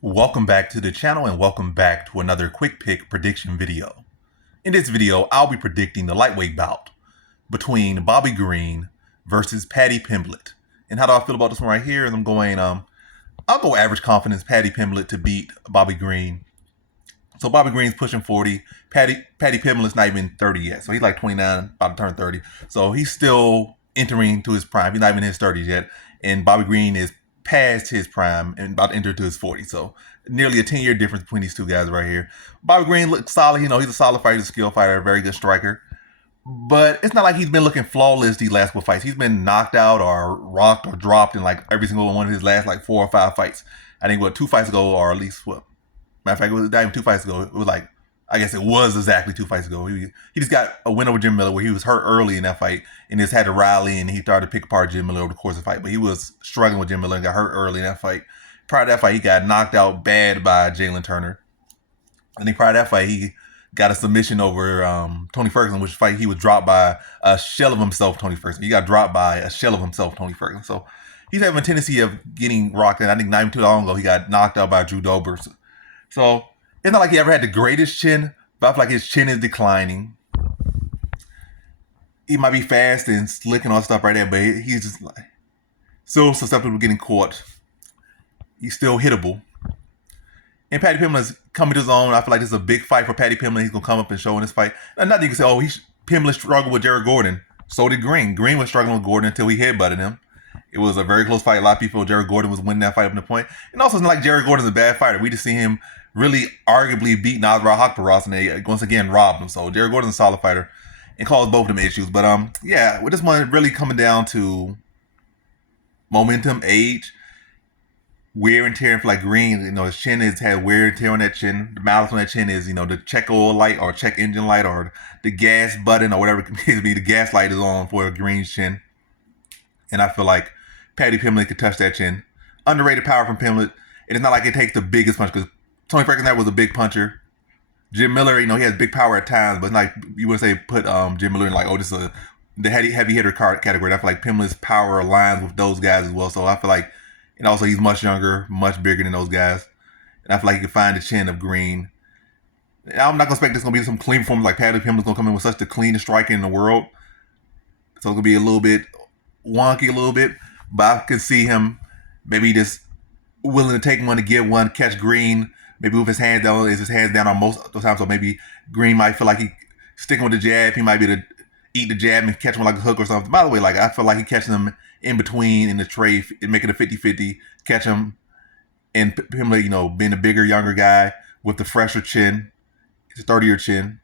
Welcome back to the channel and welcome back to another quick pick prediction video. In this video, I'll be predicting the lightweight bout between Bobby Green versus Paddy Pimblett. And how do I feel about this one right here? And I'm going, I'll go average confidence Paddy Pimblett to beat Bobby Green. So Bobby Green's pushing 40. Paddy Pimblett's not even 30 yet. So he's like 29, about to turn 30. So he's still entering to his prime. He's not even in his 30s yet. And Bobby Green is past his prime and about to enter to his 40s. So nearly a 10-year difference between these two guys right here. Bobby Green looks solid. He's a solid fighter, he's a skill fighter, a very good striker. But it's not like he's been looking flawless these last couple fights. He's been knocked out or rocked or dropped in like every single one of his last like 4 or 5 fights. I think 2 fights ago, or at least matter of fact, it was not even 2 fights ago. It was like, I guess it was exactly 2 fights ago. He just got a win over Jim Miller where he was hurt early in that fight and just had to rally and he started to pick apart Jim Miller over the course of the fight. But he was struggling with Jim Miller and got hurt early in that fight. Prior to that fight, he got knocked out bad by Jalen Turner. And then prior to that fight, he got a submission over Tony Ferguson, which fight he was dropped by a shell of himself, Tony Ferguson. He got dropped by a shell of himself, Tony Ferguson. So he's having a tendency of getting rocked. And I think not even too long ago, he got knocked out by Drew Dober. So it's not like he ever had the greatest chin, but I feel like his chin is declining. He might be fast and slick and all stuff right there, but he's just like so susceptible to getting caught. He's still hittable. And Paddy Pimblett's coming to his own. I feel like this is a big fight for Paddy Pimblett. He's going to come up and show in this fight. Now, not that you can say, oh, Pimblett struggled with Jared Gordon. So did Green. Green was struggling with Gordon until he headbutted him. It was a very close fight. A lot of people, Jared Gordon was winning that fight up to the point. And also, it's not like Jared Gordon's a bad fighter. We just see him really arguably beat Nasrat Haqparast, and they once again robbed him. So Jared Gordon's a solid fighter and caused both of them issues. But yeah, with this one really coming down to momentum, age, wear and tear. For like Green, his chin has had wear and tear on that chin. The malice on that chin is, the check oil light or check engine light or the gas button or whatever it may be. The gas light is on for Green's chin. And I feel like Paddy Pimblett could touch that chin. Underrated power from Pimblett. And it's not like it takes the biggest punch because Tony Ferguson was a big puncher. Jim Miller, he has big power at times, but it's like you wouldn't say put Jim Miller in like, oh, this is the heavy hitter category. I feel like Pimblett's power aligns with those guys as well. So I feel like, and also he's much younger, much bigger than those guys. And I feel like he can find the chin of Green. And I'm not going to expect this going to be some clean performance like Paddy Pimblett's going to come in with such the cleanest striker in the world. So it's going to be a little bit wonky a little bit, but I could see him maybe just willing to take one to give one, catch Green, maybe with his hands down on most of the time. So maybe Green might feel like he sticking with the jab. He might be to eat the jab and catch him like a hook or something. By the way, like I feel like he catching them in between in the tray and making a 50-50, catch him, and Pimblett, being a bigger, younger guy with the fresher chin, his 30-year chin,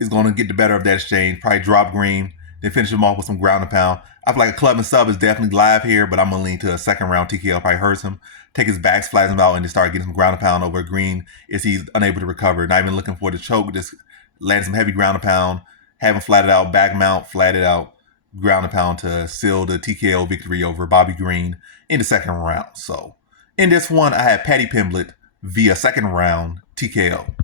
is going to get the better of that exchange. Probably drop Green, then finish him off with some ground and pound. I feel like a club and sub is definitely live here, but I'm going to lean to a second round TKO. Probably hurts him, take his back, flattens him out, and just start getting some ground and pound over Green if he's unable to recover. Not even looking for the choke, just land some heavy ground and pound, have him flatted out, back mount, flatted out, ground and pound to seal the TKO victory over Bobby Green in the second round. So in this one, I had Paddy Pimblett via second round TKO.